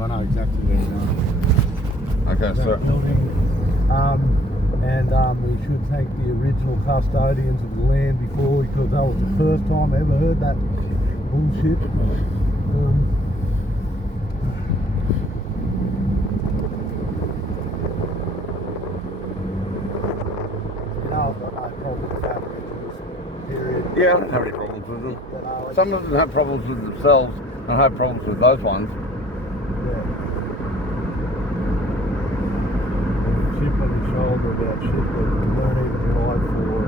I know exactly where it's going. Okay, That so building. We should thank the original custodians of the land before, because that was the first time I ever heard that bullshit. I've got no problem with that period. yeah, I don't have any problems with them. But, Some of them have problems with themselves and have problems with those ones. yeah. Chip on your shoulder about shit that you weren't even right for.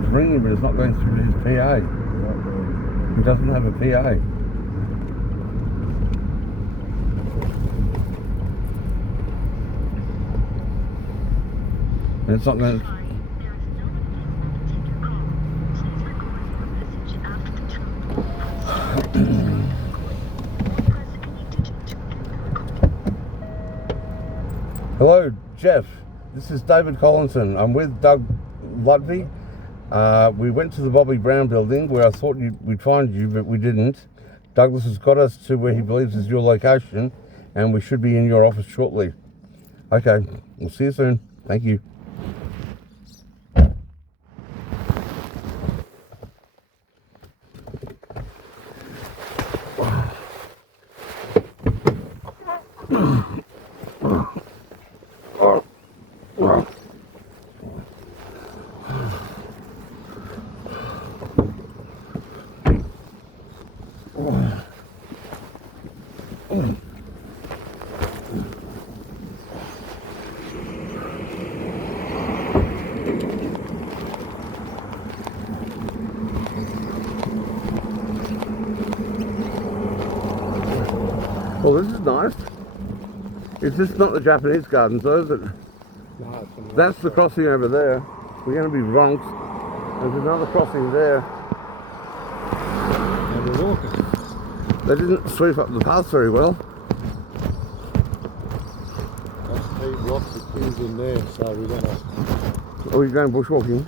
It's ringing, but it's not going through his PA. He doesn't have a PA. And it's not going to... Hello, Jeff. This is David Collinson. I'm with Doug Ludwig. We went to the Bobby Brown building where I thought we'd find you, but we didn't. Douglas has got us to where he believes is your location, and we should be in your office shortly. Okay, we'll see you soon. Thank you. Well, this is nice. Is this not the Japanese gardens, though, is it? No, That's the crossing over there. We're going to be wrong. There's another crossing there. And we're walking. They didn't sweep up the path very well. That's Pete blocks the kids in there, so we're gonna. Are we going bushwalking?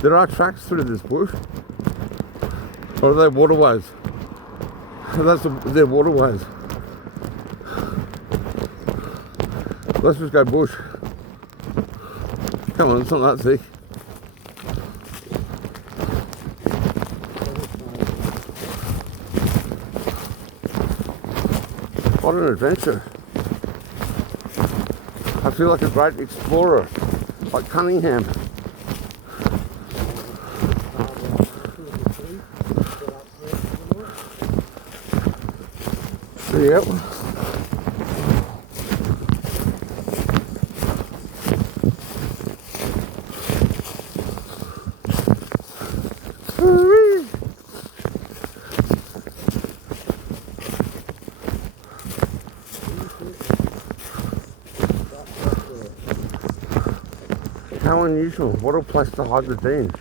There are tracks through this bush. Or are they waterways? They're waterways. Let's just go bush. Come on, it's not that thick. What an adventure. I feel like a great explorer, like Cunningham. Yep. How unusual. What a place to hide the beans.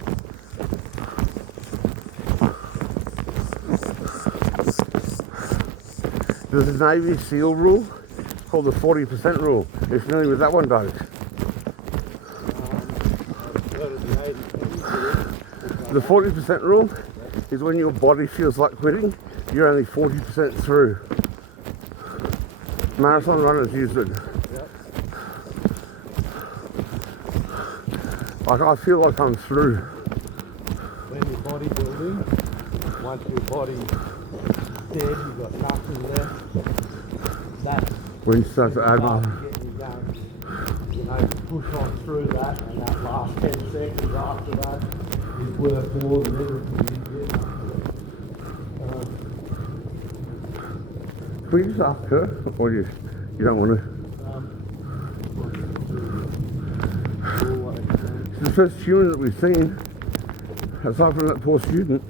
There's a Navy SEAL rule called the 40% rule. Are you familiar with that one, Doug? The 40% rule is when your body feels like quitting, you're only 40% through. Marathon runners use it. Like, I feel like I'm through. When you're bodybuilding, once your body's dead, you've got nothing left. That's When you start to add on. You know, push on through that, and that last 10 seconds after that is worth more than everything you did after that. Can we just ask her, or you don't want to? It's the first human that we've seen, aside from that poor student.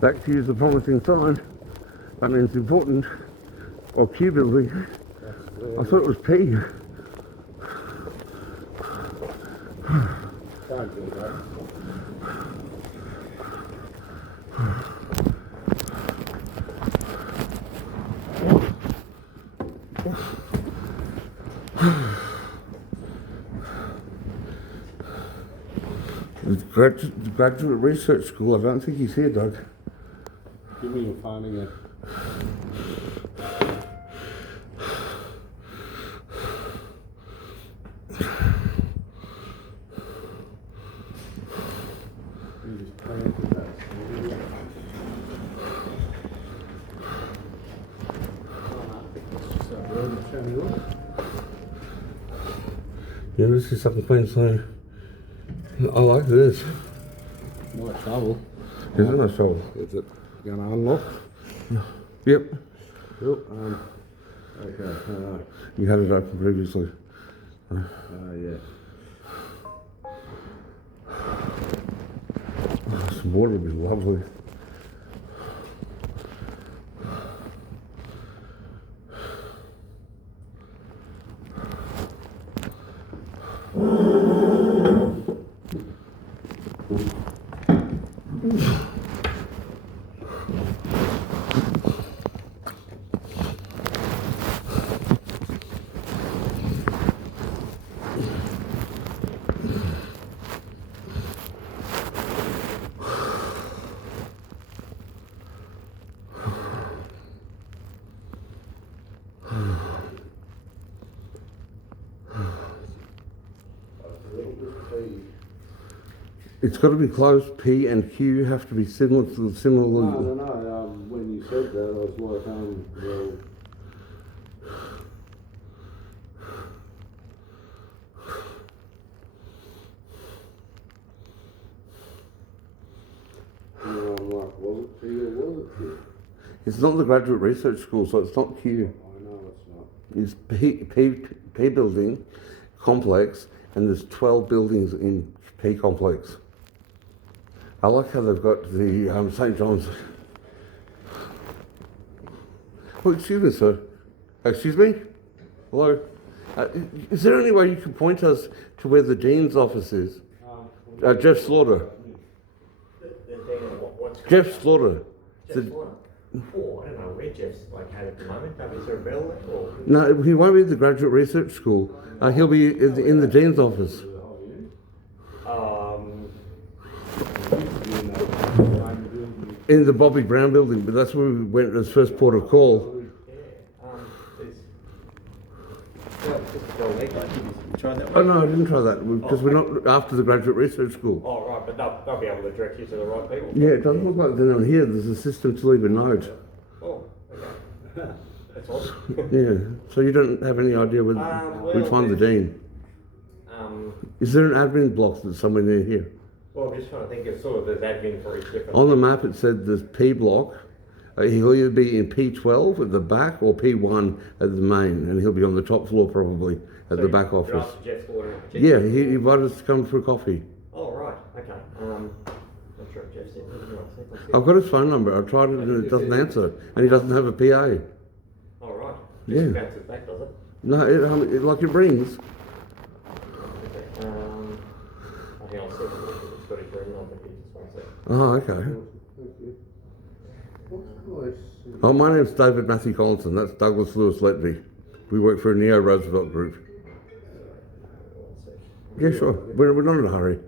That cue is a promising sign. That means important. Or Q building. I thought it was P. Don't do that. The graduate research school, I don't think he's here, Doug. Give me your phone again. You just planted that seed. It's just a road to show me look. Yeah, this is something Queensland. I like this. Nice shovel. Is it a shovel? Is it going to unlock? Yep. Cool. Okay. You had it open previously. Yeah. Oh, some water would be lovely. It's got to be close. P and Q have to be similar to the similar. No. When you said that, I was like, well. I'm like, was it P or was it Q? It's not the graduate research school, so it's not Q. I know it's not. It's P building complex, and there's 12 buildings in P complex. I like how they've got the St. John's. Oh, excuse me, sir. Excuse me? Hello? Is there any way you can point us to where the Dean's office is? Jeff Slaughter. Jeff Slaughter. Jeff Slaughter? Oh, I don't know where Jeff's located at the moment. Is there a bell there? Or? No, he won't be at the graduate research school. He'll be in the Dean's office. In the Bobby Brown building, but that's where we went as first port of call. Oh no, I didn't try that because we're not after the graduate research school. Oh right, but they'll be able to direct you to the right people. Yeah, it doesn't look like they're on here. There's a system to leave a note. Oh, okay. That's awesome. Yeah, so you don't have any idea whether we find the dean. Is there an admin block that's somewhere near here? Well, I'm just trying to think of sort of there's admin for each different. On the map it said there's P block. He'll either be in P12 at the back or P1 at the main, and he'll be on the top floor probably at the back office. Jeff Slaughter. Yeah, he invited us to come for coffee. Oh right, okay. Not sure if Jeff said. I've got his phone number. I tried it and it doesn't answer, and he doesn't have a PA. Oh right. Yeah. Just bounces back, does it? No, it like it rings. Okay. I think I'll see if it's got his ring on, but he just won't say. Oh, okay. Oh, my name's David Matthew Collinson. That's Douglas Lewis Letby. We work for a Neo Roosevelt group. Yeah, sure. We're not in a hurry.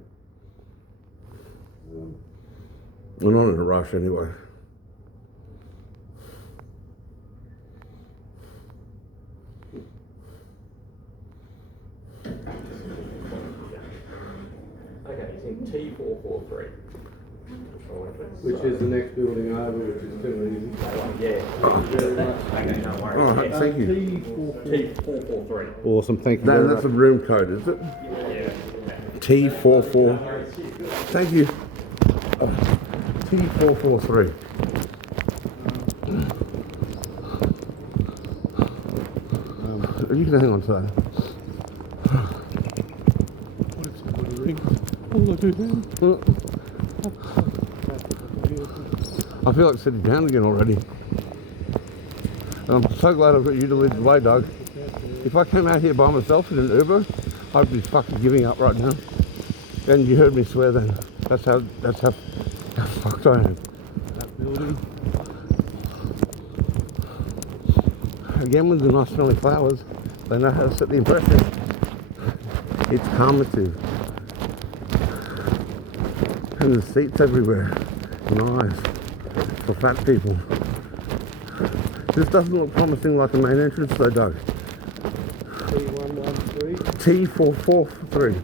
We're not in a rush anyway. Okay, he's in T443. Which is the next building over, which is too easy. Yeah. Okay, no worries. All right, thank you. T443. Awesome, thank you. That's a room code, is it? Yeah. T44. Thank you. T443. You can hang on to that. What if somebody rings? All I do then? I feel like sitting down again already. And I'm so glad I've got you to lead the way, Doug. If I came out here by myself in an Uber, I'd be fucking giving up right now. And you heard me swear then. That's how fucked I am. That building. Again, with the nice smelling flowers, they know how to set the impression. It's calmative. And the seats everywhere. Nice. For fat people. This doesn't look promising like a main entrance though, Doug. T113. T443.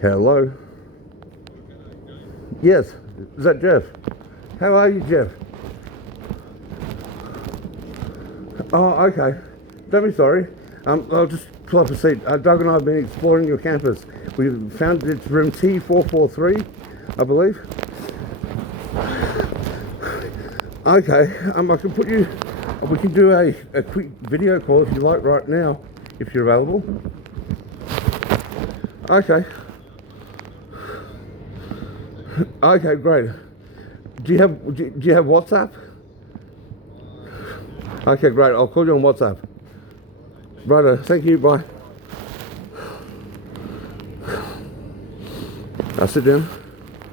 Hello. Yes, is that Jeff? How are you, Jeff? Oh, okay. Don't be sorry. I'll just pull up a seat. Doug and I have been exploring your campus. We found it's room T443, I believe. Okay, I can put you. We can do a quick video call if you like right now, if you're available. Okay. Okay, great. Do you have WhatsApp? Okay, great. I'll call you on WhatsApp. Righto, thank you, bye. I'll sit down.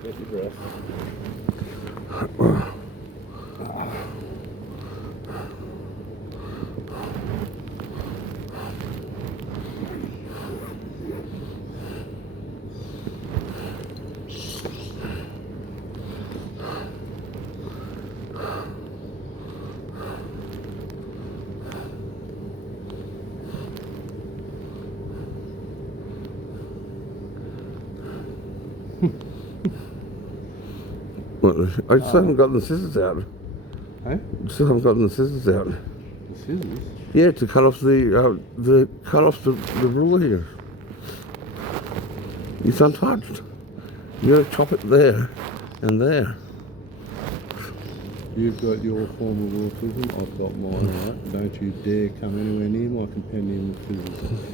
Get your breath. I just haven't gotten the scissors out. Hey? Still haven't gotten the scissors out. The scissors? Yeah, to cut off the ruler here. It's untouched. You gotta chop it there and there. You've got your form of autism, I've got mine, right? Don't you dare come anywhere near my compendium of scissors.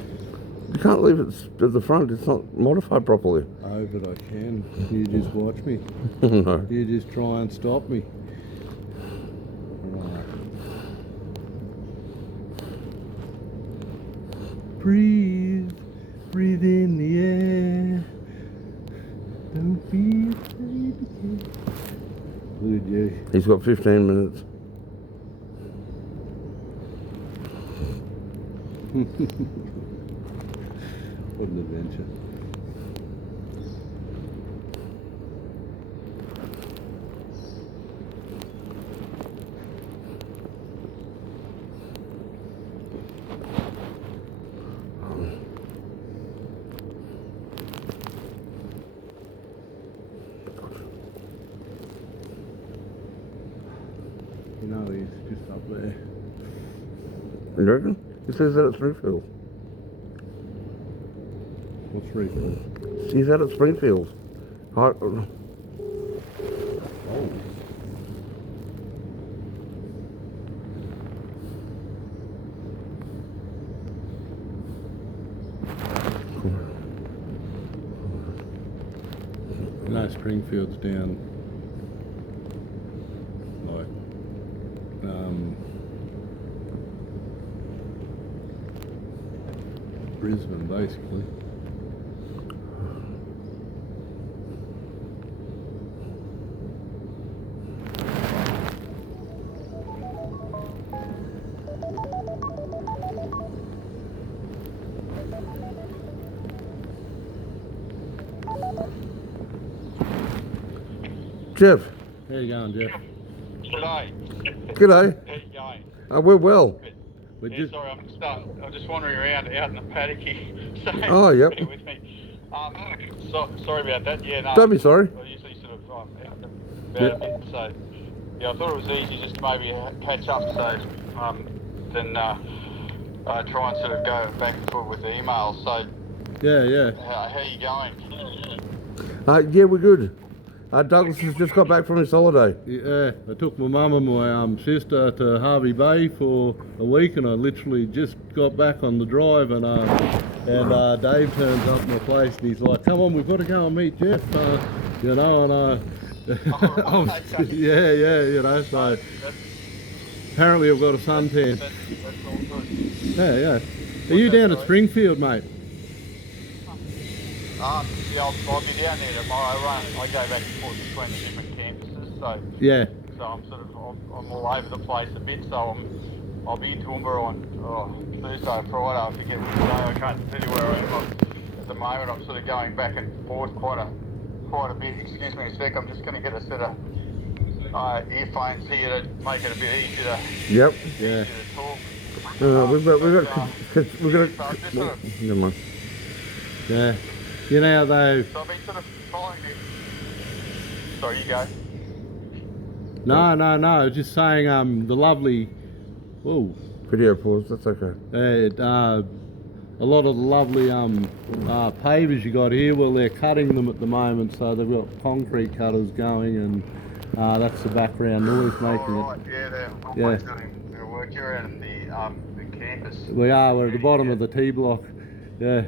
You can't leave it at the front, it's not modified properly. Oh, but I can. You just watch me. No. You just try and stop me. Right. Breathe. Breathe in the air. Don't be afraid again. Look at you. He's got 15 minutes. What an adventure. You know, he's just up there. You reckon? He says that at Springfield. What's refill? He's out at Springfield. Oh. No, Springfield's down like Brisbane, basically. Jeff. How you going, Jeff? G'day. G'day. How you going? We're well. Good. We're Yeah, just sorry, I'm just wandering around out in the paddock here. So Oh, yep. bear with me. Sorry about that. Yeah, no. Don't be sorry. I usually sort of out and about a bit. So yeah, I thought it was easy just to maybe catch up. So then try and sort of go back and forth with the emails. So yeah. how you going? Yeah, we're good. Douglas has just got back from his holiday. Yeah, I took my mum and my sister to Harvey Bay for a week, and I literally just got back on the drive, and Dave turns up my place, and he's like, "Come on, we've got to go and meet Jeff," you know, and yeah, you know, so apparently I've got a suntan. That's all good. Yeah. Are you down at Springfield, mate? Yeah, I'll be down there tomorrow. I go back and forth between the different campuses, so Yeah. so I'm all over the place a bit. So I'll be in Toowoomba on Thursday or Friday. I forget which day. I can't tell you where I am. At the moment, I'm sort of going back and forth quite a bit. Excuse me a sec. I'm just going to get a set of earphones here to make it a bit easier to Yep. Yeah. talk. We've got. Never mind. Yeah. You know, though. So I've been sort of following it. Sorry, you go. No. Just saying, the lovely. Whoa. Video pause. That's okay. A lot of the lovely pavers you got here, well, they're cutting them at the moment, so they've got concrete cutters going, and that's the background noise making Right, it. yeah, they're Yeah. always doing their work. You're out at the campus. We're at the bottom of the T block. Yeah.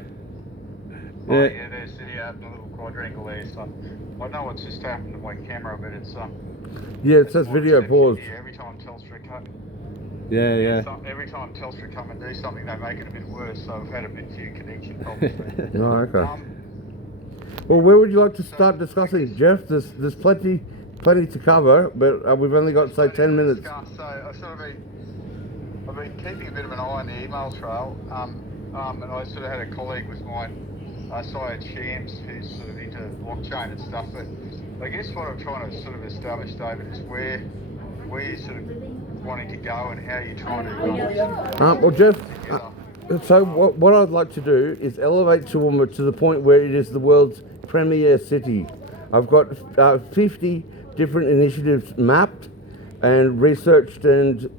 Oh, yeah, they're sitting out in a little quadrangle there, so I know what's just happened to my camera, but it's Yeah, it says video pause. Yeah, every time Telstra cut. Yeah. Every time Telstra come and do something, they make it a bit worse. So I've had a few connection problems. Oh, okay. Well, where would you like to start discussing, Jeff? There's plenty to cover, but we've only got, say, 10 minutes. So I've been keeping a bit of an eye on the email trail, and I sort of had a colleague with mine, Syed Shams, who's sort of into blockchain and stuff. But I guess what I'm trying to sort of establish, David, is where you're sort of wanting to go and how you're trying to. Well, Jeff. So what I'd like to do is elevate Toowoomba to the point where it is the world's premier city. I've got 50 different initiatives mapped and researched and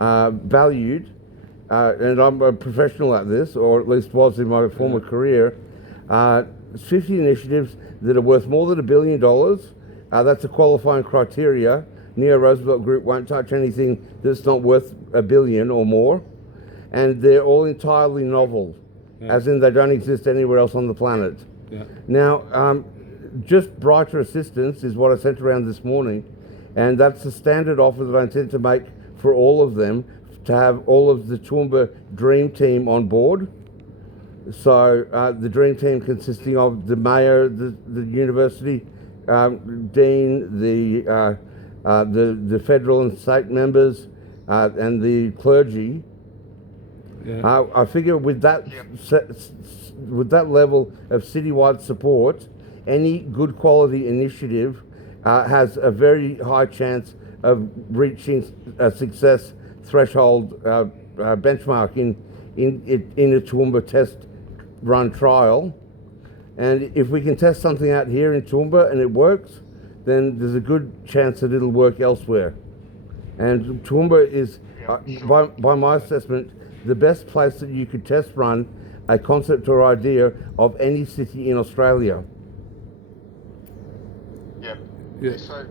valued, and I'm a professional at this, or at least was in my former career. 50 initiatives that are worth more than $1 billion. That's a qualifying criteria. Neo Roosevelt Group won't touch anything that's not worth $1 billion or more. And they're all entirely novel, as in they don't exist anywhere else on the planet. Yeah. Now, just brighter assistance is what I sent around this morning, and that's the standard offer that I intend to make for all of them, to have all of the Toowoomba Dream Team on board. So the Dream Team consisting of the mayor, the university dean, the federal and state members, and the clergy. Yeah. I figure with that level of citywide support, any good quality initiative has a very high chance of reaching a success threshold benchmark in a Toowoomba test run trial. And if we can test something out here in Toowoomba and it works, then there's a good chance that it'll work elsewhere. And Toowoomba is, by my assessment, the best place that you could test run a concept or idea of any city in Australia. Yeah. So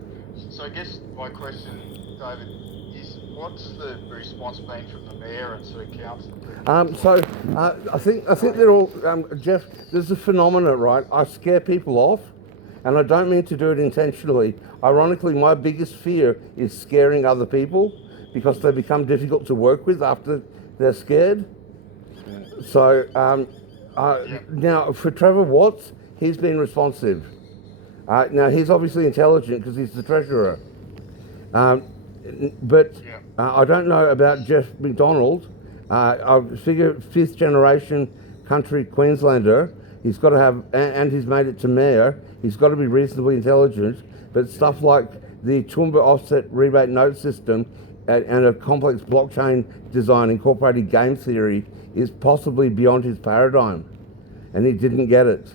I guess my question, David, is what's the response been from the mayor and sort of council? I think they're all, Jeff, there's a phenomenon, right? I scare people off, and I don't mean to do it intentionally. Ironically, my biggest fear is scaring other people, because they become difficult to work with after they're scared. Yeah. So now for Trevor Watts, he's been responsive. Now he's obviously intelligent because he's the treasurer. But I don't know about Jeff McDonald. I figure 5th generation country Queenslander. He's got to have, and he's made it to mayor. He's got to be reasonably intelligent. But stuff like the Toowoomba offset rebate note system and a complex blockchain design incorporating game theory is possibly beyond his paradigm, and he didn't get it.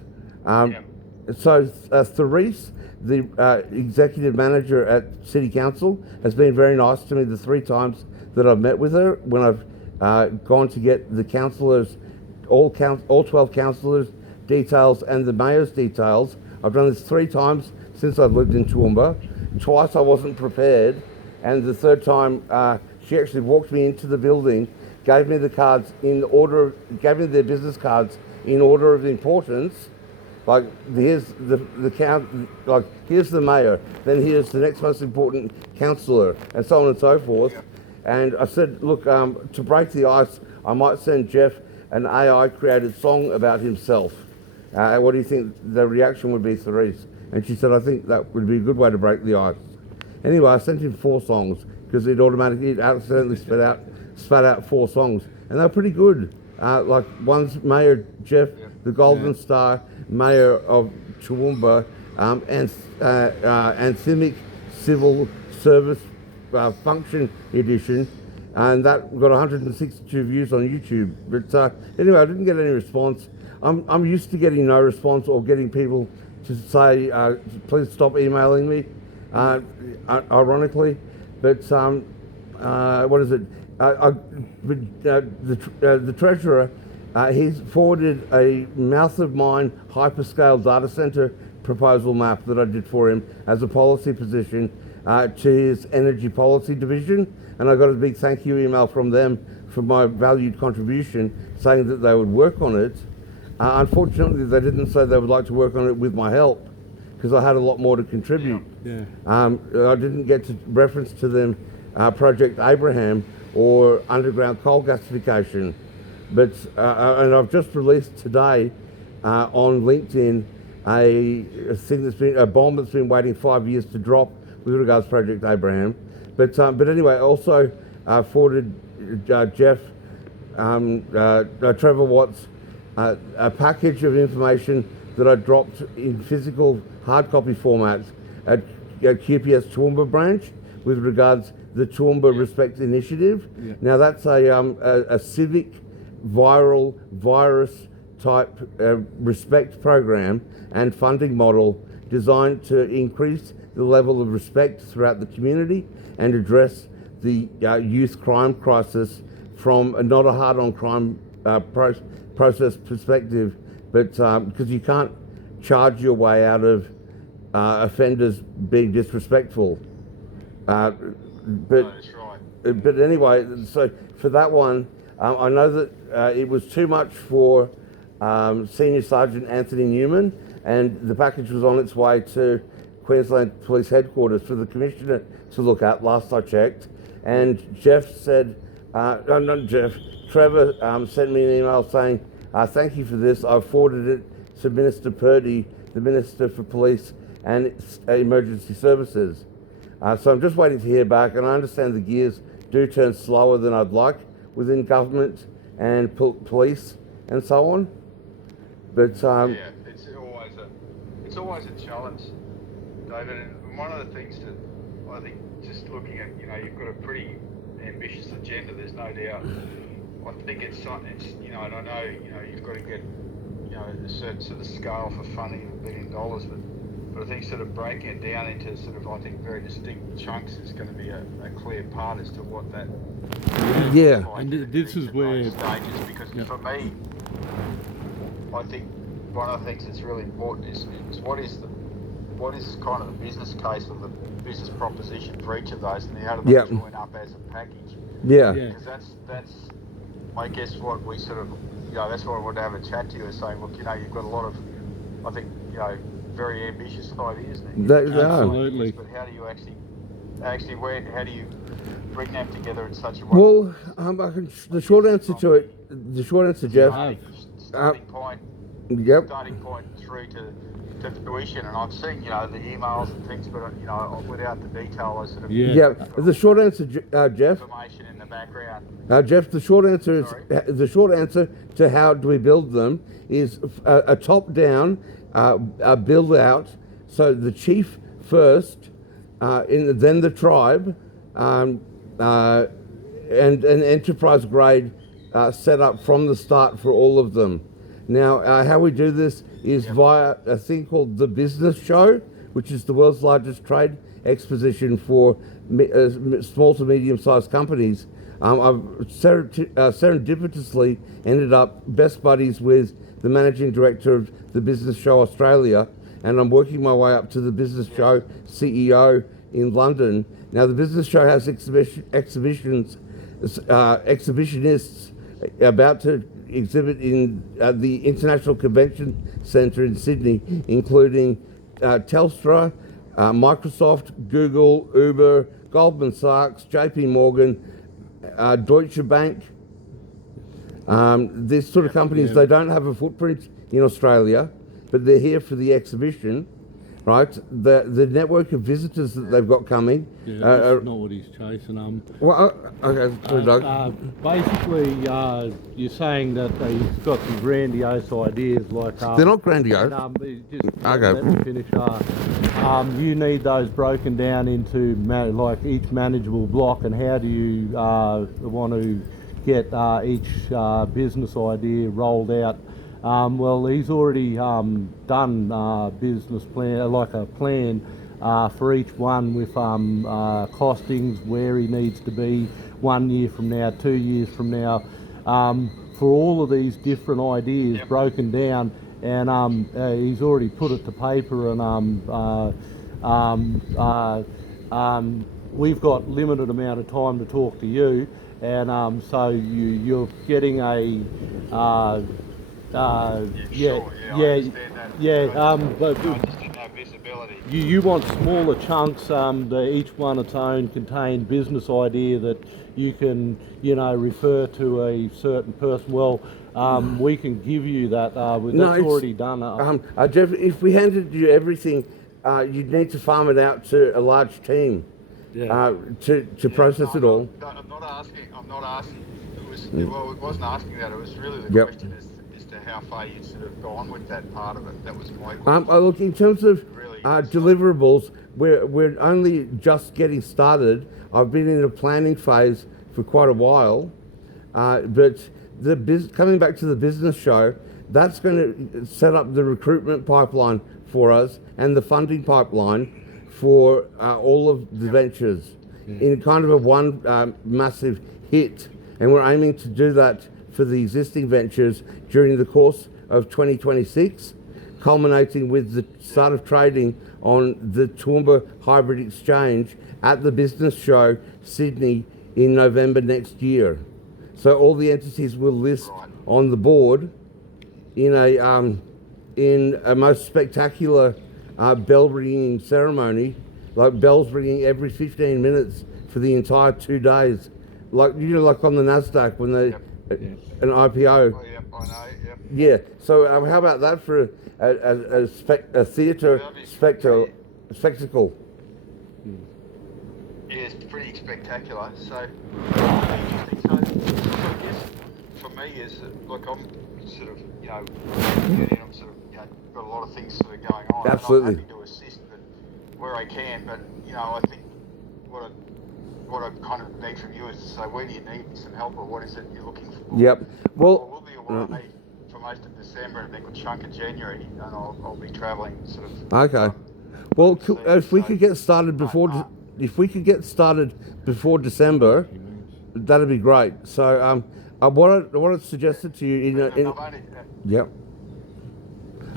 So Therese, the executive manager at City Council, has been very nice to me the 3 times that I've met with her when I've gone to get the councillors, all 12 councillors' details and the mayor's details I've done this 3 times since I've lived in Toowoomba. Twice I wasn't prepared, and the third time she actually walked me into the building, gave me the cards in order, gave me their business cards in order of importance. Like, here's the count, like, here's the mayor, then here's the next most important councillor, and so on and so forth. And I said, look, to break the ice, I might send Jeff an AI-created song about himself. What do you think the reaction would be, Therese? And she said, I think that would be a good way to break the ice. Anyway, I sent him 4 songs, because it accidentally spat out 4 songs, and they're pretty good. Like, one's Mayor Jeff, the Golden Star Mayor of Toowoomba, and Anthemic Civil Service Function Edition, and that got 162 views on YouTube. But anyway, I didn't get any response. I'm used to getting no response or getting people to say, please stop emailing me, ironically. But what is it? The Treasurer, he's forwarded a mouth of mine hyperscale data centre proposal map that I did for him as a policy position to his energy policy division, and I got a big thank you email from them for my valued contribution, saying that they would work on it. Unfortunately, they didn't say they would like to work on it with my help, because I had a lot more to contribute. I didn't get to reference to them Project Abraham or underground coal gasification. But and I've just released today on LinkedIn a bomb that's been waiting 5 years to drop with regards to Project Abraham. But anyway, I also forwarded Jeff, Trevor Watts, a package of information that I dropped in physical hard copy formats at QPS Toowoomba branch with regards to the Toowoomba Respect Initiative. Now that's a civic viral virus type respect program and funding model designed to increase the level of respect throughout the community and address the youth crime crisis from not a hard-on crime process perspective, but because you can't charge your way out of offenders being disrespectful. But That's right. But anyway, so for that one, I know that it was too much for Senior Sergeant Anthony Newman, and the package was on its way to Queensland Police Headquarters for the Commissioner to look at, last I checked. And Jeff said, no, not Jeff, Trevor sent me an email saying, thank you for this. I've forwarded it to Minister Purdy, the Minister for Police and Emergency Services. So I'm just waiting to hear back, and I understand the gears do turn slower than I'd like within government and police and so on. But yeah, it's always a challenge, David. And one of the things that I think, just looking at, you've got a pretty ambitious agenda. There's no doubt. I think it's something. And I know, you've got to get, a certain sort of scale for funding of $1 billion, but I think sort of breaking it down into sort of, I think, very distinct chunks is going to be a clear part as to what that. Yeah. And this is where stages, because for me, I think one of the things that's really important is what is kind of the business case or the business proposition for each of those, and how do they join up as a package? Yeah. Because that's I guess what we sort of, that's what I wanted to have a chat to you, is saying, look, you've got a lot of, I think, very ambitious ideas. Absolutely. But how do you how do you bring them together in such a way? Well, the short answer to it, Jeff. Starting point through to fruition, and I've seen the emails and things, but without the detail, I sort of The short answer, Jeff. Information in the background. Jeff, the short answer to how do we build them is a top-down build out. So the chief first, then the tribe, and an enterprise grade set up from the start for all of them. Now, how we do this is via a thing called the Business Show, which is the world's largest trade exposition for small to medium-sized companies. I've serendipitously ended up best buddies with the managing director of the Business Show Australia, and I'm working my way up to the business show CEO in London. Now, the business show has exhibitionists about to exhibit in the International Convention Centre in Sydney, including Telstra, Microsoft, Google, Uber, Goldman Sachs, JP Morgan, Deutsche Bank. This sort of companies, they don't have a footprint in Australia, but they're here for the exhibition, right? The network of visitors that they've got coming. Yeah, that's not what he's chasing. Well, okay, sorry, Doug. Basically, you're saying that he's got some grandiose ideas, like They're not grandiose. Let me finish. You need those broken down into like each manageable block, and how do you want to get each business idea rolled out? Well, he's already done business plan, like a plan for each one with costings, where he needs to be 1 year from now, 2 years from now, for all of these different ideas broken down, and he's already put it to paper, and we've got limited amount of time to talk to you, and so you're getting a but you want smaller chunks, each one its own contained business idea that you can, refer to a certain person. Well, we can give you that. That's already done. Jeff, if we handed you everything, you'd need to farm it out to a large team to process it all. I'm not asking. It wasn't asking that. It was really the question as to how far you sort of gone with that part of it. That was my question. Look, in terms of deliverables, we're only just getting started. I've been in a planning phase for quite a while, but coming back to the business show, that's going to set up the recruitment pipeline for us and the funding pipeline for all of the ventures in kind of a one massive hit, and we're aiming to do that for the existing ventures during the course of 2026, culminating with the start of trading on the Toowoomba Hybrid Exchange at the Business Show Sydney in November next year. So all the entities will list on the board in a most spectacular bell ringing ceremony, like bells ringing every 15 minutes for the entire 2 days, like like on the Nasdaq when they an IPO. Oh, yep, I know. Yep. Yeah. So how about that for a theatre spectacle? Yeah, it's pretty spectacular. So interesting. So I guess for me is look, I'm sort of I'm sort of got a lot of things sort of going on. Absolutely. And I'm happy to assist, but where I can. But I think what I kind of need from you is to say, where do you need some help, or what is it you're looking for? Yep. Well, we'll be away for most of December and a good chunk of January, and I'll be travelling sort of. Okay. Well, if we could get started before December, that'd be great. So, what I suggested to you yep.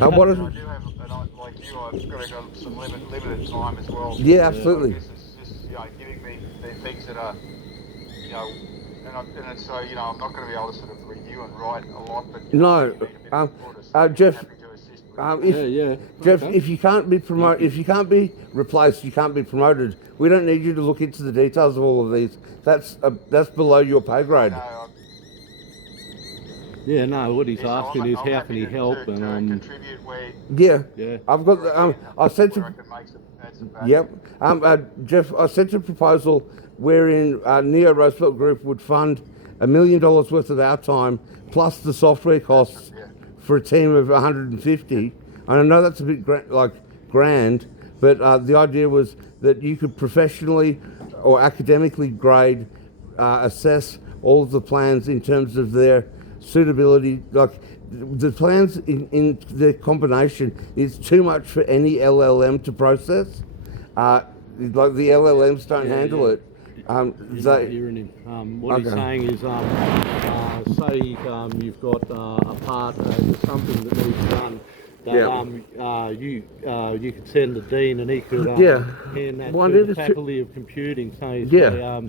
I do have, like you, I've got some limited time as well. Yeah, absolutely. So I guess it's just giving me the things that are and so I'm not going to be able to sort of review and write a lot, but Jeff. Jeff, okay. if you can't be if you can't be replaced, you can't be promoted. We don't need you to look into the details of all of these. That's below your pay grade. What he's asking is how can he help and contribute where. Yeah. I've got I sent to. Yep. Jeff, I sent a proposal wherein Neo Roosevelt Group would fund $1 million worth of our time plus the software costs for a team of 150. And I know that's a bit grand, but the idea was that you could professionally or academically grade, assess all of the plans in terms of their suitability. Like the plans in their combination is too much for any LLM to process. Like the LLMs don't handle it. You're not hearing him. What he's saying is, say you've got a part, something that needs done, that Yeah. you could send the dean and he could Yeah. hand that Well, I to need the to- faculty of computing. So Yeah.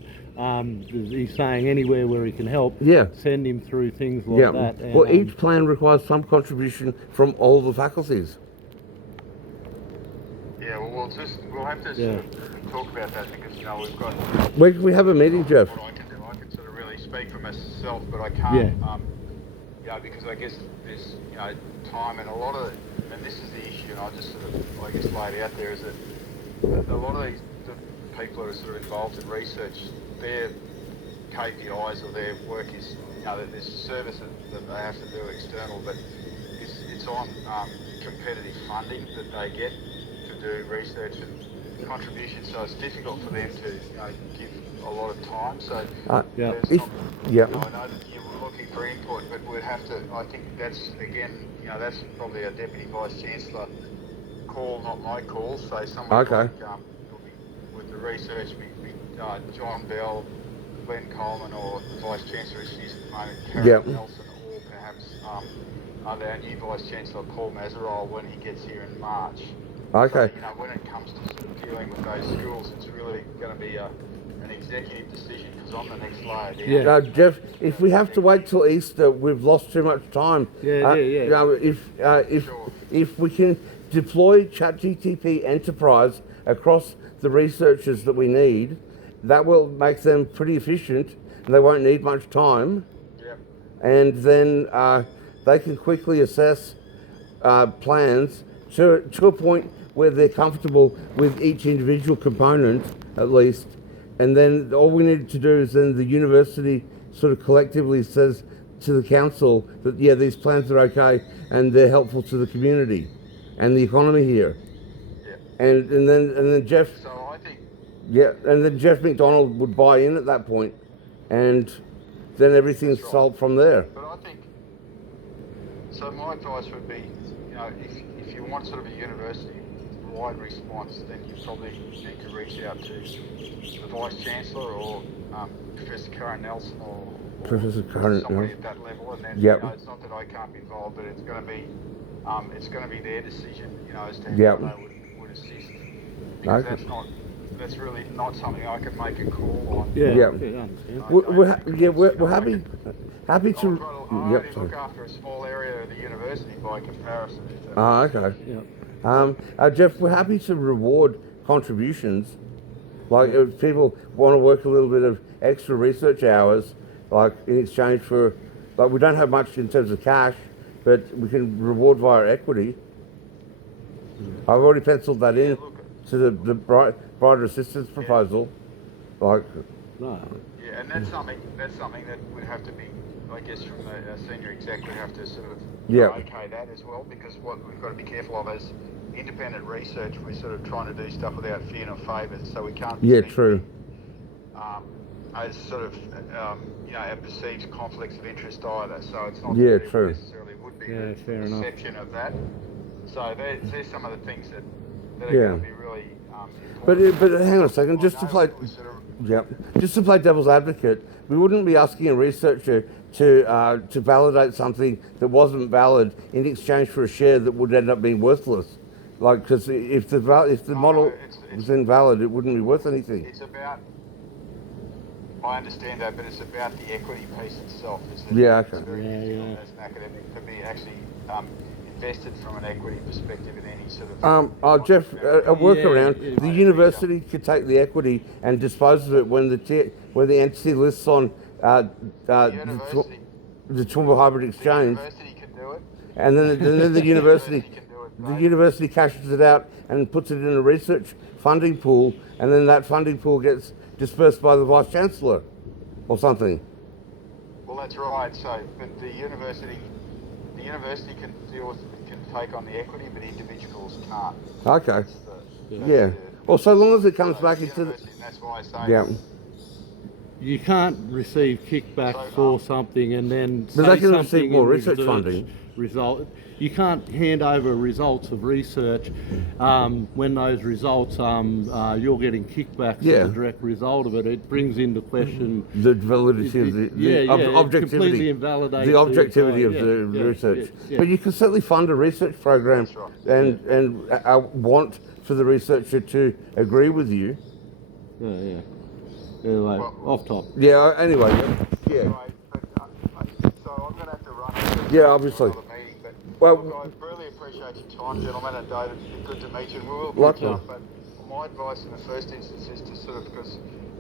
he's saying anywhere where he can help, Yeah. send him through things like that. And, Well, each plan requires some contribution from all the faculties. Yeah, well, we'll have to Yeah. sort of talk about that because, you know, we've got... When can we have a meeting, Jeff? What I can do, I can sort of really speak for myself, but I can't, Yeah. you know, because I guess there's, you know, time and a lot of, and this is the issue, and I just sort of, I guess, laid out there, is that a lot of the people that are sort of involved in research, their KPIs or their work is, you know, there's a service that they have to do external, but it's on competitive funding that they get to do research and contribution, so it's difficult for them to, you know, give a lot of time. So Yeah. there's If- not, yeah. you know, I know that you were looking for input, but we'd have to, I think that's, again, you know, that's probably a Deputy Vice-Chancellor call, not my call. So someone Okay. like, with the research, John Bell, Glenn Coleman, or the Vice-Chancellor is at the moment, Karen Yep. Nelson, or perhaps our new Vice-Chancellor, Paul Mazarol, when he gets here in March. Okay. So, you know, when it comes to sort of dealing with those schools, it's really going to be an executive decision because I'm the next layer down. Yeah. Jeff, if we have to wait till Easter, we've lost too much time. Yeah. You know, if we can deploy ChatGTP Enterprise across the researchers that we need, that will make them pretty efficient, and they won't need much time. Yep. And then they can quickly assess plans to a point where they're comfortable with each individual component, at least. And then all we need to do is then the university sort of collectively says to the council that, yeah, these plans are okay and they're helpful to the community and the economy here. Yeah. And then Jeff, So I think, yeah, and then Jeff McDonald would buy in at that point, and then everything's That's right. solved from there. but I think, so my advice would be, you know, if you want sort of a university-wide response, then you probably need to reach out to the Vice-Chancellor or Professor Karen Nelson or Professor Karen somebody Nelson. at that level, and then, Yep. you know, it's not that I can't be involved, but it's going to be their decision, you know, as to how Yep. they would assist, because Okay. that's really not something I can make a call on. Yeah. Yeah. Yeah, I understand. We're happy I to. only Yep. Sorry. look after a small area of the university by comparison. Okay. Yeah. Jeff, we're happy to reward contributions. Like if people want to work a little bit of extra research hours, like in exchange for, like we don't have much in terms of cash, but we can reward via equity. I've already penciled that in to the brighter assistance proposal. Like, No. Yeah, and that's something that would have to be, I guess, from the senior exec would have to sort of okay that as well, because what we've got to be careful of is independent research. We're sort of trying to do stuff without fear nor favours, so we can't. Yeah, true. As sort of you know, our perceived conflicts of interest either. So it's not Yeah, that true. necessarily would be Yeah, fair enough. perception of that. So there's some of the things that are Yeah. going to be really important. But hang on a second, just to play. We sort of- Yeah, just to play devil's advocate, we wouldn't be asking a researcher to validate something that wasn't valid in exchange for a share that would end up being worthless. Like, because if the model it's- was invalid, it wouldn't be worth anything. It's about, I understand that, but it's about the equity piece itself. Yeah, okay. It's very Yeah, difficult yeah. as an academic to be actually invested from an equity perspective in any sort of... Jeff, a workaround. Yeah, The university could take the equity and dispose of it when the entity lists on the Toowoomba Hybrid Exchange, The university can do it. and then the university. Can do it, The right? university cashes it out and puts it in a research funding pool, and then that funding pool gets dispersed by the Vice-Chancellor or something. Well, that's right. So, but the university can take on the equity, but individuals can't. Okay. That's Yeah. the- Well, so long as it comes so back the into the... university, and that's why I say Yeah. You can't receive kickback So, for something and then But say they can receive something more in research funding. result. you can't hand over results of research when those results you're getting kickbacks as a direct result of it. It brings into question the validity of the objectivity, completely invalidates the objectivity of the research. But you can certainly fund a research program and want for the researcher to agree with you. Like, off top. Yeah. Anyway. Yeah. Right, but, so I'm going to have to run. Yeah, obviously. Meeting, but Well, look, I really appreciate your time, gentlemen, and David. It's been good to meet you. And we will catch likewise. up. But my advice in the first instance is to sort of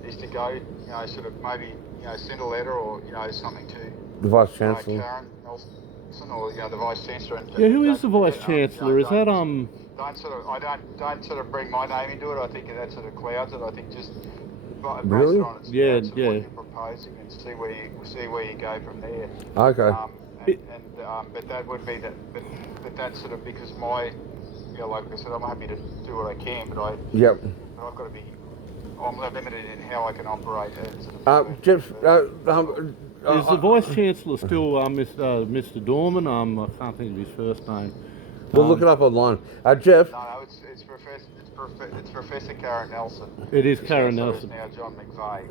is to go, sort of maybe send a letter or something to The Vice Chancellor. Karen Nelson or the Vice Chancellor. And who is the Vice Chancellor? Is that Don't sort of bring my name into it. I think that sort of clouds it. I think just Really? based on it, Yeah, what you're proposing and see where you go from there. Okay. But that would be that. But that's sort of because like I said, I'm happy to do what I can, but I've got to be. I'm limited in how I can operate. Jeff. is the Vice Chancellor still Mr. Dorman? I can't think of his first name. We'll look it up online. Jeff. No, it's Professor Karen Nelson. It is Karen Nelson. Now John McVeigh.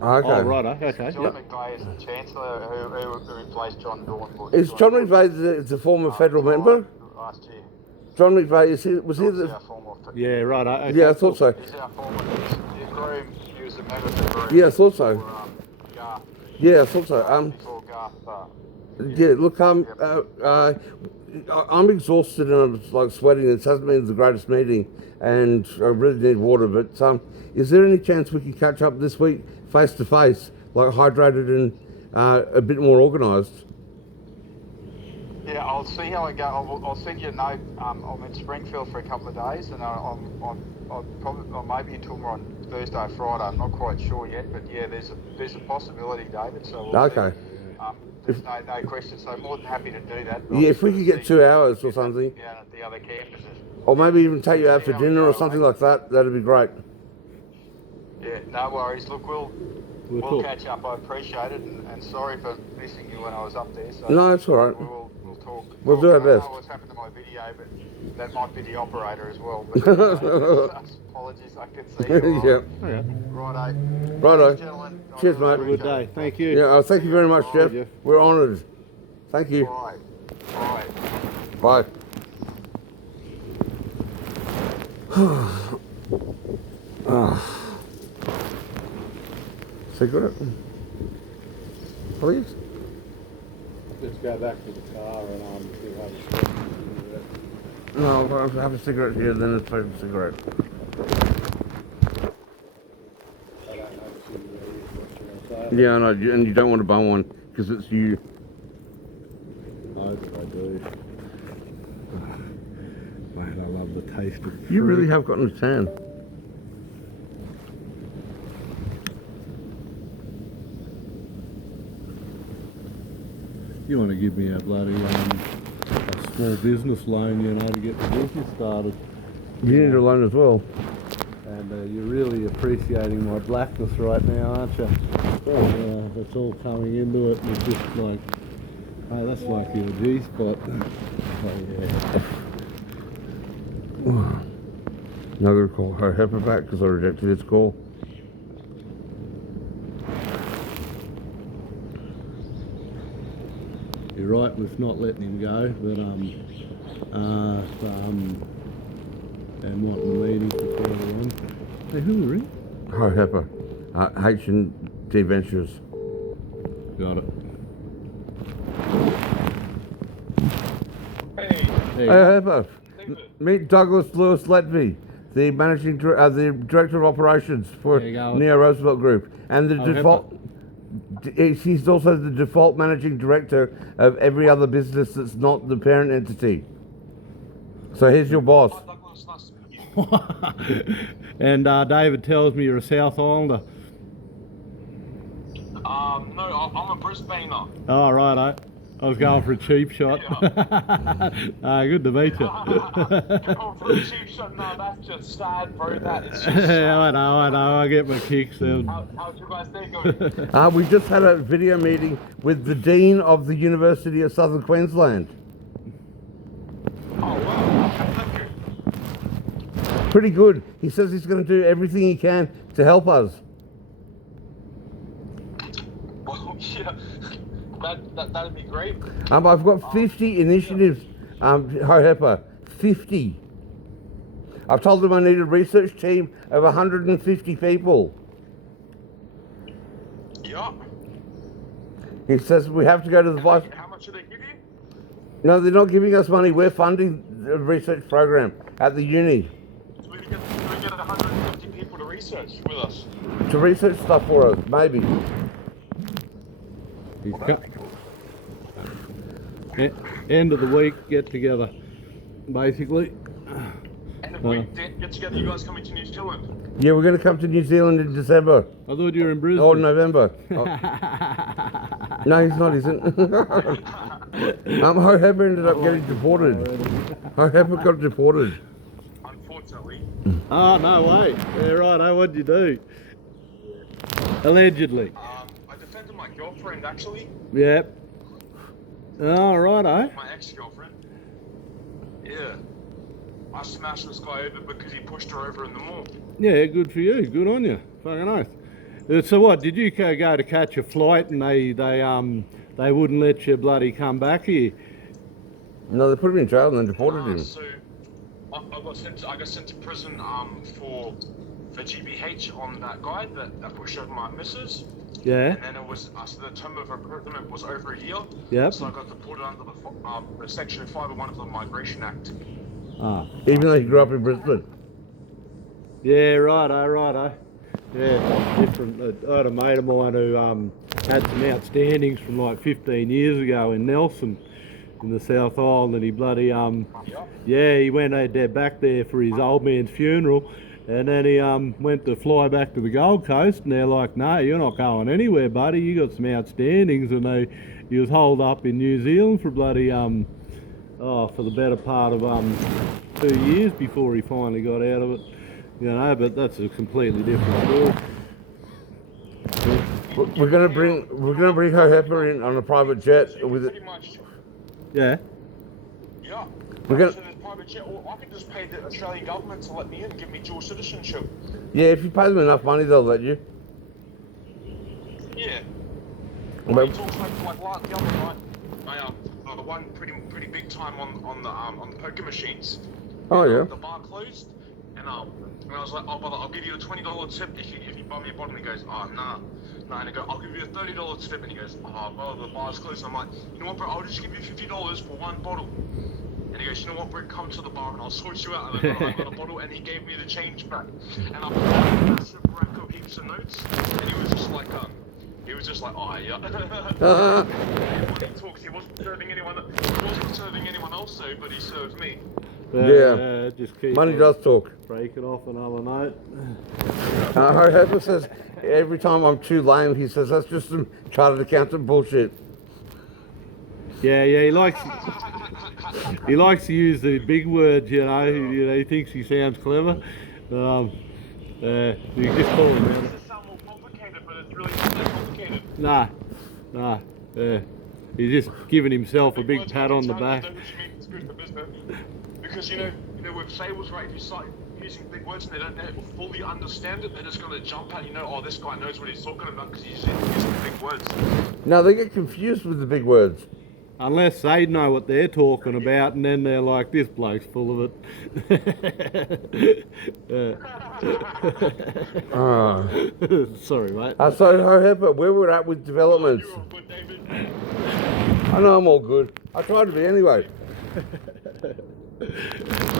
Okay. Oh, right. Okay. John McVeigh is the Chancellor who replaced John Dorman. Is John McVeigh the former federal member? Last year. John McVeigh, was he the... Yeah, right. Okay. Yeah, I thought so. He's our former, he was a member of the group. Yeah, I thought so. Garth. Yeah, I thought so. Before Garth. Yeah, look, I'm exhausted and I'm like sweating. This hasn't been the greatest meeting and I really need water, but is there any chance we can catch up this week face to face, like hydrated and a bit more organised? Yeah, I'll see how I go. I'll send you a note. I'm in Springfield for a couple of days, and I'll maybe until more on Thursday or Friday. I'm not quite sure yet, but yeah, there's a possibility, David. So we'll see. There's no question. So more than happy to do that. Yeah, if we could get 2 hours or something. Yeah, at the other campuses. Or maybe even take you out for dinner or something like that. That'd be great. Yeah, no worries. Look, we'll catch up. I appreciate it, and sorry for missing you when I was up there. So no, it's all right. We'll talk. We'll do our I don't best. know what's happened to my video, but that might be the operator as well. But apologies, I can see you. Yeah. Righto. Righto. Gentlemen, Cheers, mate. Have a good day. Thank you. Yeah, thank you very much, Jeff. Jeff. We're honoured. Thank you. Bye. Bye. Cigarette? Please? Let's go back to the car and we'll have a cigarette. No, I'll have a cigarette here, then let's take a cigarette. I don't have a cigarette. Yeah, I know, and you don't want to bum one because it's you. I hope I do. Man, I love the taste of fruit. You really have gotten a tan. You want to give me a bloody a small business loan, to get the business started. You need a loan as well. And you're really appreciating my blackness right now, aren't you? Oh, it's all coming into it, and it's just like, oh, that's like your G-spot. Oh, yeah. Now I'm going to call her Hepper back because I rejected his call. You're right with not letting him go, but and wanting the meeting for further on. Hey, who are you? Her Hepper. H&D Ventures. Got it. Hey, Hepper. Meet Douglas Lewis Letvey, the the director of operations for Neo Roosevelt Group, and the default. He's also the default managing director of every other business that's not the parent entity. So here's your boss. And David tells me you're a South Islander. No, I'm a Brisbaneer. Oh, right, I was going for a cheap shot. Good to meet you. Going for a cheap shot? No, that's just sad, bro. That is just sad. I know. I get my kicks out. How's your guys' day going? We just had a video meeting with the Dean of the University of Southern Queensland. Pretty good. He says he's going to do everything he can to help us. Well, yeah, that'd be great. I've got 50 initiatives, Hohepa. 50. I've told them I need a research team of 150 people. Yeah. He says we have to go to the vice. How much do they give you? No, they're not giving us money. We're funding the research program at the uni Do we get 150 people to research with us? to research stuff for us. Maybe. He's end of the week get together, basically. And if we get together, you guys coming to New Zealand? Yeah, we're going to come to New Zealand in December I thought you were in Brisbane. or November. Oh. No, he's not, isn't. Hohepa ended up getting deported. Hohepa got deported. Unfortunately. Oh, no way. Yeah, right. What'd you do? Allegedly. I defended my girlfriend, actually. Yep. Oh, righto. My ex-girlfriend. Yeah. I smashed this guy over because he pushed her over in the mall. Yeah, good for you. Good on you. Fucking oath. So what? Did you go to catch a flight and they wouldn't let you bloody come back here? No, they put him in jail and then deported him. So I got sent to prison for GBH on that guy that pushed over my missus. Yeah. And then it was so the term of imprisonment was over a year. Yep. So I got deported under the Section 501 of the Migration Act. Ah. Even though he grew up in Brisbane. Yeah, righto. Yeah, different. I had a mate of mine who had some outstandings from like 15 years ago in Nelson, in the South Island, and he bloody he went back there for his old man's funeral, and then he went to fly back to the Gold Coast, and they're like, no, you're not going anywhere, buddy. You got some outstandings, and he was holed up in New Zealand for bloody for the better part of 2 years before he finally got out of it. You know, but that's a completely different story. We're gonna bring Hohepa in on a private jet with it. Pretty much. Yeah. Yeah. We're gonna- So there's private jet, or I could just pay the Australian government to let me in and give me dual citizenship. Yeah, if you pay them enough money, they'll let you. Yeah. Well- He talks like the other night. I won pretty big time on the poker machines. Oh yeah. The bar closed, and I was like, oh brother, I'll give you a $20 tip if you buy me a bottle. And he goes, oh nah. And I go, I'll give you a $30 tip, and he goes, oh brother, the bar's closed. And I'm like, you know what, bro? I'll just give you $50 for one bottle. And he goes, you know what, bro? Come to the bar and I'll sort you out. And I got a bottle, and he gave me the change back. And I put a massive rack of heaps of notes, and he was just like, oh yeah. When he talks, he wasn't serving anyone else, though, but he served me. Yeah. Just keep Money does talk. breaking off another note. Hohepa says every time I'm too lame, he says that's just some chartered accountant bullshit. Yeah, he likes to use the big words, you know. He thinks he sounds clever. You just call him out. It sounds more complicated, but it's really not that complicated. Nah. He's just giving himself a big Words pat on the back. don't usually mean it's good for business. Because you know with sales, right? If you start using big words and they don't fully understand it, they're just gonna jump out. Oh, this guy knows what he's talking about because he's using big words. No, they get confused with the big words. Unless they know what they're talking about, and then they're like, this bloke's full of it. Sorry, mate. So Hohepa, where we're at with developments. You're all good, David. I know I'm all good. I try to be anyway.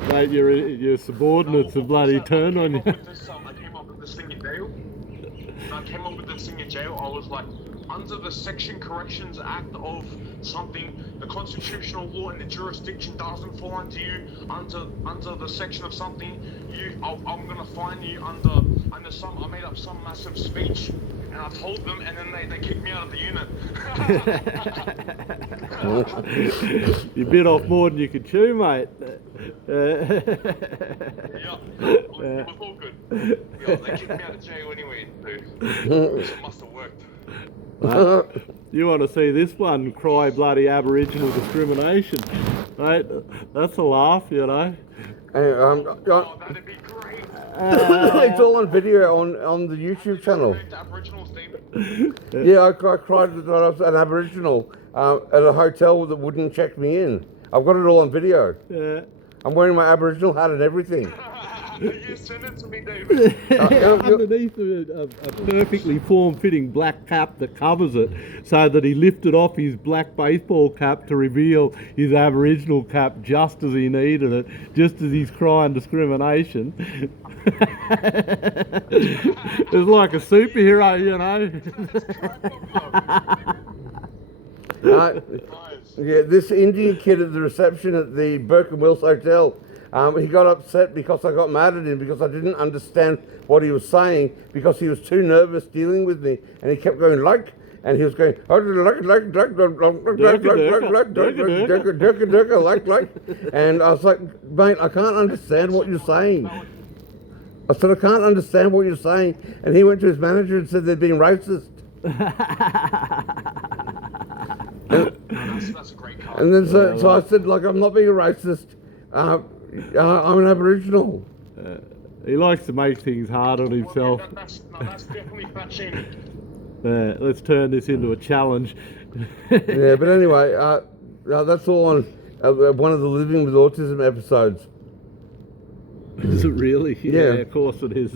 Mate, your subordinates have bloody turned on you. I came up with this thing in jail. I was like, under the Section Corrections Act of something, the constitutional law and the jurisdiction doesn't fall under you. Under the section of something, I'm gonna fine you under some. I made up some massive speech, and I told them, and then they kicked me out of the unit. You bit off more than you could chew, mate. Yeah, it was all good. Yeah, they kicked me out of jail anyway, dude. So it must have worked. You want to see this one cry bloody Aboriginal discrimination, mate? That's a laugh, you know. And, Oh, that'd be great. it's all on video on the YouTube channel. The Aboriginal theme. Yeah, I cried that I was an Aboriginal at a hotel that wouldn't check me in. I've got it all on video. Yeah. I'm wearing my Aboriginal hat and everything. You send it to me, David. Underneath a perfectly form-fitting black cap that covers it, so that he lifted off his black baseball cap to reveal his Aboriginal cap just as he needed it, just as he's crying discrimination. It's like a superhero, you know. Yeah, this Indian kid at the reception at the Burke and Wills Hotel, he got upset because I got mad at him because I didn't understand what he was saying because he was too nervous dealing with me, and he kept going like, and he was going like, and I was like, mate, I can't understand what you're saying. I said, I can't understand what you're saying, and he went to his manager and said they're being racist. That's a great card. And then so I said, like, I'm not being a racist. I'm an Aboriginal. He likes to make things hard on himself. That's definitely fat shaming. Let's turn this into a challenge. Yeah, but anyway, that's all on one of the Living with Autism episodes. Is it really? Yeah. Of course it is.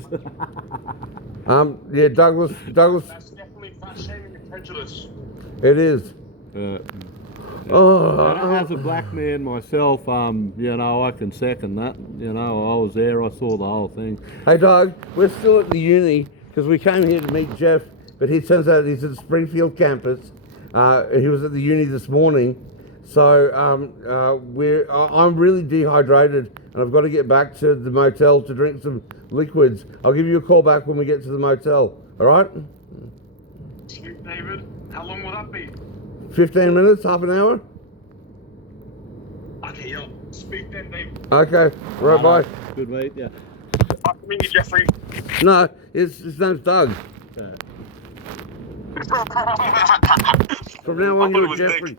Yeah, Douglas. That's definitely fat shaming and prejudice. It is. Oh, And as a black man myself, you know, I can second that. You know, I was there, I saw the whole thing. Hey, Doug, we're still at the uni because we came here to meet Jeff, but he turns out he's at the Springfield campus. He was at the uni this morning, so I'm really dehydrated, and I've got to get back to the motel to drink some liquids. I'll give you a call back when we get to the motel. All right? Sweet, David. How long will that be? 15 minutes, half an hour? Okay, yo. Speak then, David. Okay, right, bye. Good mate, yeah. Nice to meet you, Jeffrey. No, his name's Doug. From now on, you're Jeffrey.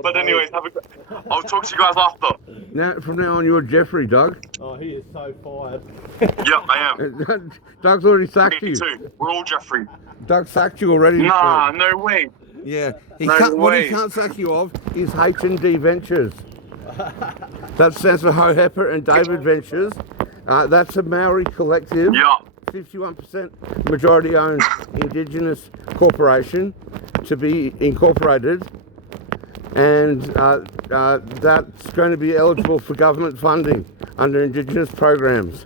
But anyways, I'll talk to you guys after. From now on, you're Jeffrey, Doug. Oh, he is so fired. Yep, I am. Doug's already sacked Me you. too. We're all Jeffrey. Doug sacked you already. Nah, no way. Yeah, No what he way. can't sack you of is H&D Ventures. That stands for Ho Hepper and David Ventures. That's a Maori collective. Yeah. 51% majority owned Indigenous corporation to be incorporated, and that's going to be eligible for government funding under Indigenous programs.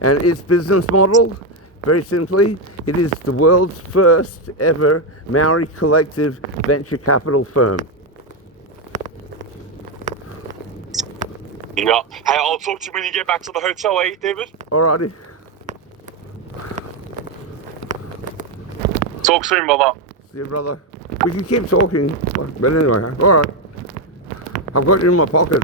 And its business model, very simply, it is the world's first ever Maori collective venture capital firm. Yeah. Hey, I'll talk to you when you get back to the hotel, eh, David? Alrighty. Talk soon, brother. See you, brother. We can keep talking, but anyway, alright. I've got you in my pocket.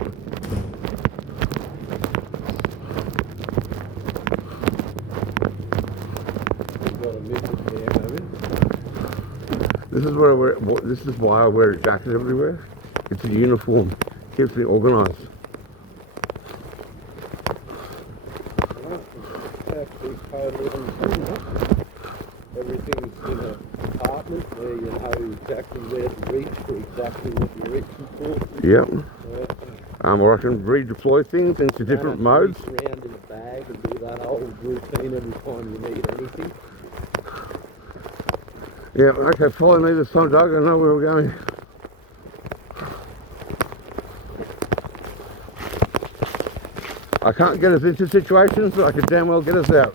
This is why I wear a jacket everywhere. It's a uniform. Keeps me organised. Everything's in an apartment where you know exactly where to reach for exactly what you're reaching for. Yep. Or I can redeploy things into different modes. Reach around in a bag and do that old routine every time you need anything. Yeah, okay, follow me this time, Doug. I know where we're going. I can't get us into situations, but I can damn well get us out.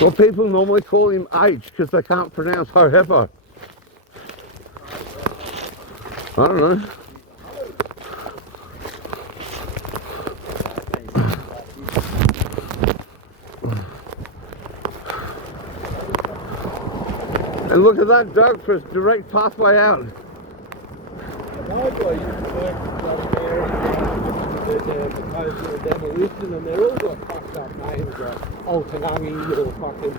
Well, people normally call him H because they can't pronounce Ho Hepper. I don't know. And look at that, Doug, for a direct pathway out. Demolition, and they're all got fucked up names like Altanangi or fucking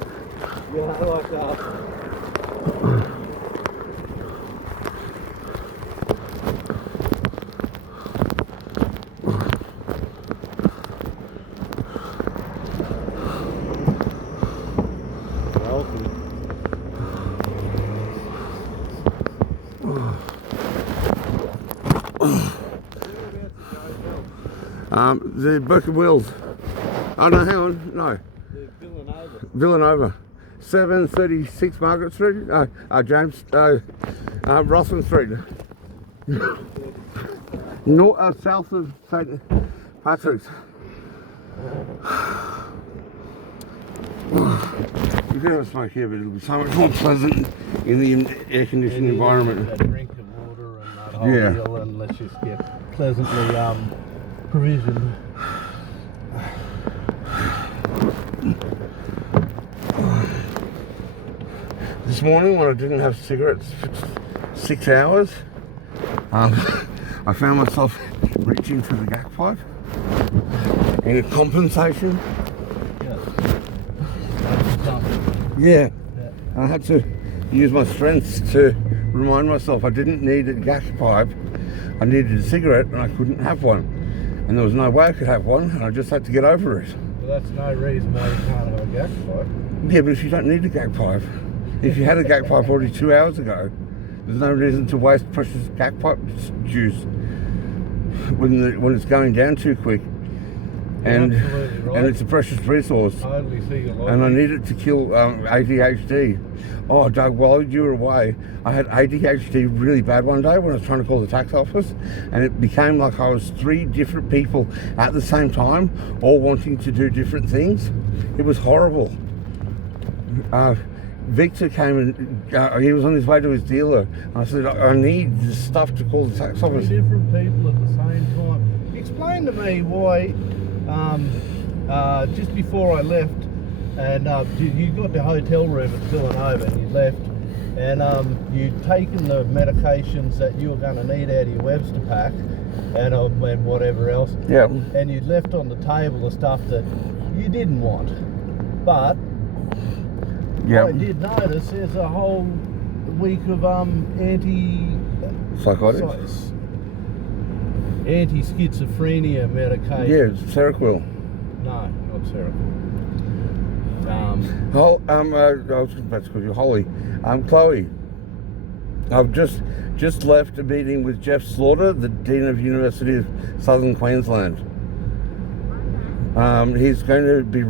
Yeah, I like that. The Book of Wills. Oh no, hang on, no. Villanova. 736 Margaret Street. James. Roslyn Street. North, south of St. Patrick's. You can have a smoke here, but it'll be so much more pleasant in the air-conditioned environment. A drink of water and that whole Yeah. deal, and let's just get pleasantly provisioned. This morning, when I didn't have cigarettes for 6 hours, I found myself reaching for the gag pipe in a compensation. Yeah. I had to use my strengths to remind myself I didn't need a gas pipe. I needed a cigarette and I couldn't have one. And there was no way I could have one, and I just had to get over it. Well, that's no reason why you can't have a gas pipe. Yeah, but if you don't need a gag pipe, if you had a gag pipe already 2 hours ago, there's no reason to waste precious gag pipe juice when it's going down too quick. And Absolutely right. and it's a precious resource. Totally see your logic. And I need it to kill ADHD. Oh, Doug, while you were away, I had ADHD really bad one day when I was trying to call the tax office, and it became like I was 3 different people at the same time, all wanting to do different things. It was horrible. Victor came and he was on his way to his dealer. I said, I need this stuff to call the tax 3 office. different people at the same time. Explain to me why, just before I left, and you got the hotel room at Villanova and you left, and you'd taken the medications that you were going to need out of your Webster pack and whatever else. Yeah. And you'd left on the table the stuff that you didn't want. But Yeah. I did notice there's a whole week of Psychotics. anti-schizophrenia medication. Yeah, it's Seroquel. No, not Seroquel. I was about to call you Holly. Chloe. I've just left a meeting with Jeff Slaughter, the Dean of University of Southern Queensland. He's going to be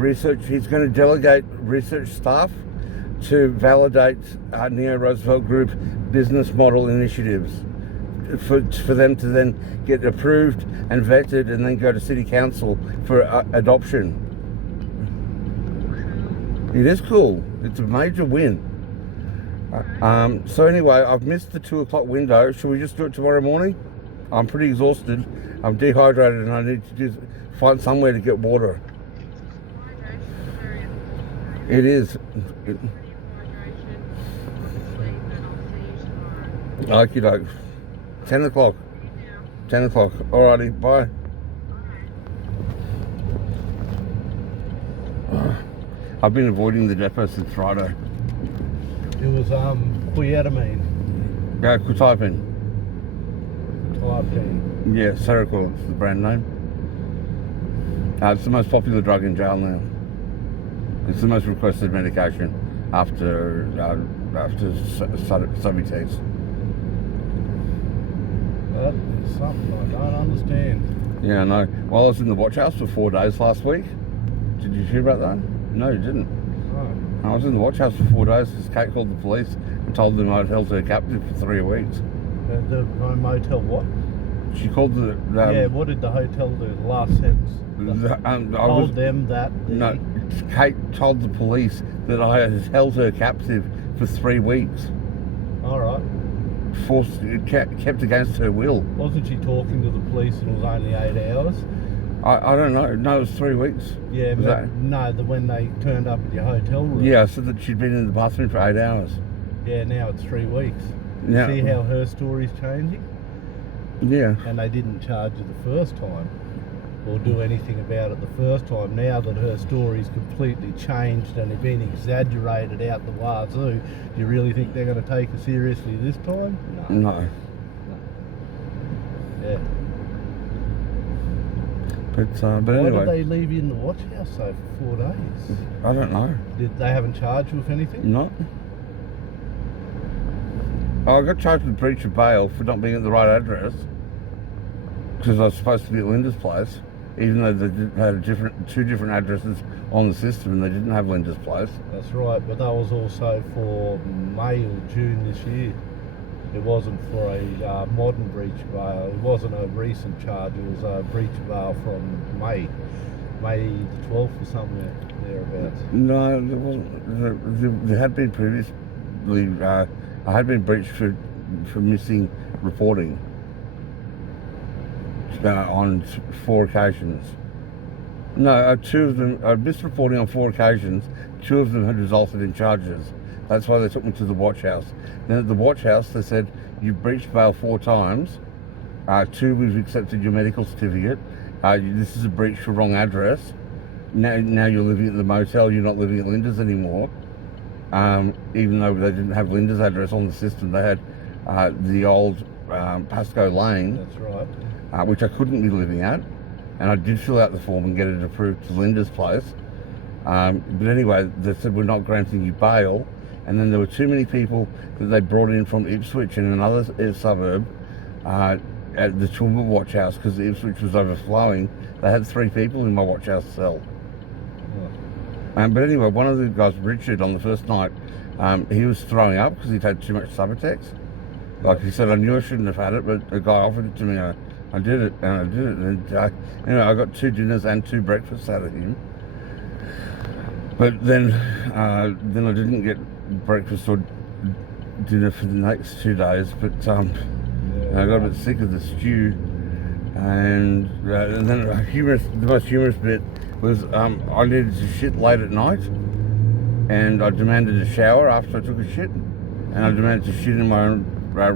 he's going to delegate research staff to validate Neo Roosevelt Group business model initiatives for them to then get approved and vetted and then go to City Council for adoption. It is cool. It's a major win. So anyway, I've missed the 2 o'clock window. Should we just do it tomorrow morning? I'm pretty exhausted. I'm dehydrated and I need to find somewhere to get water. It is. Okie doke. 10 o'clock. 10 o'clock. Alrighty, bye. I've been avoiding the depot since Friday. It was quietamine. Yeah, quetiapine. Type Yeah, Seroquel is the brand name. It's the most popular drug in jail now. It's the most requested medication after Subutex. That is something I don't understand. Yeah, I know. Well, I was in the watch house for 4 days last week. Did you hear about that? No, you didn't. Oh. I was in the watch house for 4 days because Kate called the police and told them I'd held her captive for 3 weeks. The motel what? She called the... Yeah, what did the hotel do? The last sentence. Told them that... No, Kate told the police that I had held her captive for 3 weeks. Alright. Kept against her will. Wasn't she talking to the police and it was only 8 hours? I don't know. No, it was 3 weeks. Yeah, Was but that- no, when they turned up at your hotel room. Yeah, I said that she'd been in the bathroom for 8 hours. Yeah, now it's 3 weeks. Yeah. See how her story's changing? Yeah. And they didn't charge you the first time. or do anything about it the first time. Now that her story's completely changed and been exaggerated out the wazoo, do you really think they're going to take her seriously this time? No. Yeah. But Why anyway, did they leave you in the watch house though for 4 days? I don't know. Did they haven't charged you with anything? No. I got charged with breach of bail for not being at the right address because I was supposed to be at Linda's place, even though they had two different addresses on the system and they didn't have Linda's place. That's right, but that was also for May or June this year. It wasn't for a modern breach of bail. It wasn't a recent charge. It was a breach of bail from May the 12th or somewhere thereabouts. No, there wasn't. There had been previously. I had been breached for missing reporting on 4 occasions. No, 2 of them. I missed reporting on 4 occasions. 2 of them had resulted in charges. That's why they took me to the watch house. Then at the watch house, they said, you've breached bail 4 times. 2, we've accepted your medical certificate. This is a breach for wrong address. Now you're living at the motel, you're not living at Linda's anymore. Even though they didn't have Linda's address on the system, they had the old Pasco Lane. That's right. Which I couldn't be living at. And I did fill out the form and get it approved to Linda's place. But anyway, they said, we're not granting you bail. And then there were too many people that they brought in from Ipswich and another suburb at the Toowoomba watch house because Ipswich was overflowing. They had 3 people in my watch house cell. But anyway, one of the guys, Richard, on the first night, he was throwing up because he'd had too much Subutex. Like he said, I knew I shouldn't have had it, but a guy offered it to me. I did it, and I did it. And anyway, I got 2 dinners and 2 breakfasts out of him. But then I didn't get breakfast or dinner for the next 2 days. But I got a bit sick of the stew. And then the most humorous bit was I needed to shit late at night, and I demanded a shower after I took a shit, and I demanded to shit in my own room.